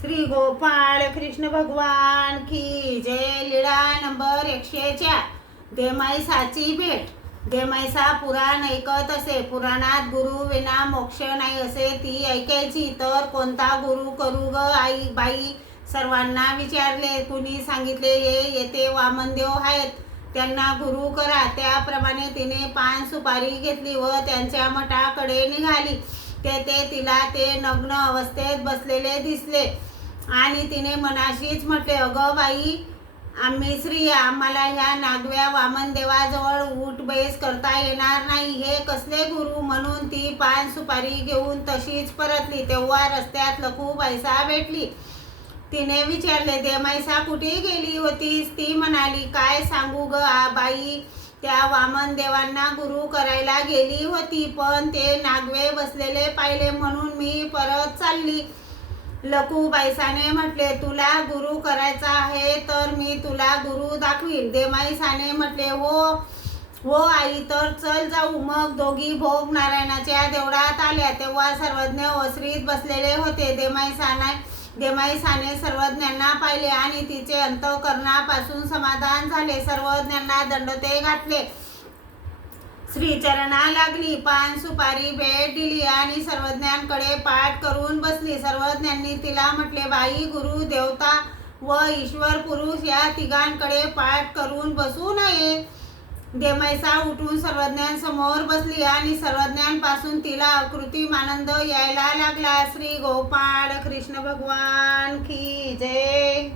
श्री गोपाळ कृष्ण भगवान की जय. लीळा नंबर एकशे चार. देमायसाची भेट. देमायसा पुराण ऐकत असे. पुराणात गुरु विना मोक्ष नाही असे. ती ऐकायची तर कोणता गुरु करू ग आई बाई? सर्वांना विचारले. कुणी सांगितले हे येथे वामनदेव आहेत. त्यांना गुरु करा. त्याप्रमाणे तिने पान सुपारी घेतली व त्यांच्या मठाकडे निघाली. तेथे तिला ते नग्न अवस्थेत बसलेले दिसले. आणि तिने मनाशीच म्हटले अगं बाई आम्ही श्री आम्हाला ह्या नागव्या वामनदेवाजवळ उठबेस करता येणार नाही. हे कसले गुरु म्हणून ती पान सुपारी घेऊन तशीच परतली. तेव्हा रस्त्यात लखू पैसा भेटली. तिने विचारले देमाईसा कुठे गेली होतीस? ती म्हणाली काय सांगू ग बाई त्या वामन देवांना गुरु करायला गेली होती पण ते नागवे बसलेले पाहिले म्हणून मी परत चालली. लकूबाईसाने म्हटले तुला गुरु करायचा आहे तर मी तुला गुरु दाखवीन. देमाईसाने म्हटले हो हो आई तर चल जाऊ. मग दोघी भोग नारायणाच्या देवळात आल्या. तेव्हा सर्वज्ञ ओसरीत बसलेले होते. देमाईसाने देमाईसाने सर्वज्ञांना पाहिले आणि तिचे अंतकरणापासून समाधान झाले. सर्वज्ञांना दंडते घातले. श्रीचरणा लागली पान सुपारी भेट दिली आणि सर्वज्ञांकडे पाठ करून बसली. सर्वज्ञांनी तिला म्हटले बाई गुरु देवता व ईश्वर पुरुष या तिघांकडे पाठ करून बसू नये. देमैसा उठून सर्वज्ञांसमोर बसली आणि सर्वज्ञांपासून तिला अकृत्रिम आनंद यायला लागला. श्री गोपाळ कृष्ण भगवान की जय.